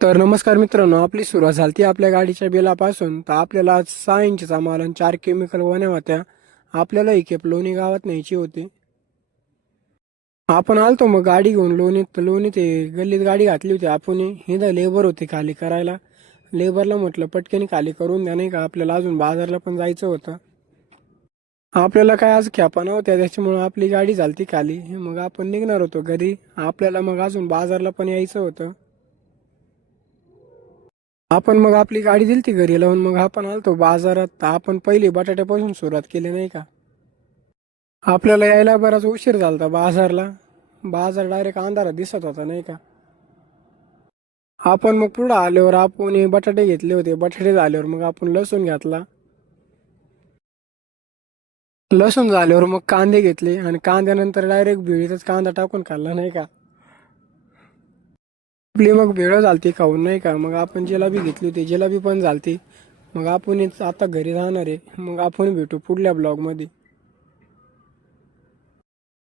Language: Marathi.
तर नमस्कार मित्रांनो, आपली सुरुवात झाली आपल्या गाडीच्या बिलापासून. तर आपल्याला आज 6 इंचचा माल आणि 4 केमिकल गोण्या होत्या. आपल्याला ही खेप लोणी गावात न्यायची होती. आपण आलतो मग गाडी घेऊन लोणीत. तर लोणीत गल्लीत गाडी घातली होती आपण. इथं लेबर होते खाली करायला. लेबरला म्हटलं पटकन खाली करून द्या, नाही का, आपल्याला अजून बाजारला पण जायचं होतं. आपल्याला काय आज खेपा नव्हत्या, त्याच्यामुळं आपली गाडी झालती खाली. मग आपण निघणार होतो घरी. आपल्याला मग अजून बाजारला पण यायचं होतं. आपण मग आपली गाडी दिलती घरी लावून. मग आपण आलतो बाजारात. तर आपण पहिली बटाट्यापासून सुरुवात केली, नाही का. आपल्याला यायला बराच उशीर झालता बाजारला. बाजार डायरेक्ट अंधारात दिसत होता, नाही का. आपण मग पुढं आल्यावर आपण हे बटाटे घेतले होते. बटाटे झाल्यावर मग आपण लसूण घेतला. लसूण झाल्यावर मग कांदे घेतले आणि कांद्यानंतर डायरेक्ट भेळीतच कांदा टाकून खाल्ला, नाही का. आपली मग भेळ झालती खाऊन, नाही का. मग आपण जिलाबी घेतली होती, जिलाबी पण झालती. मग आपण आता घरी राहणार आहे. मग आपण भेटू पुढल्या ब्लॉगमध्ये.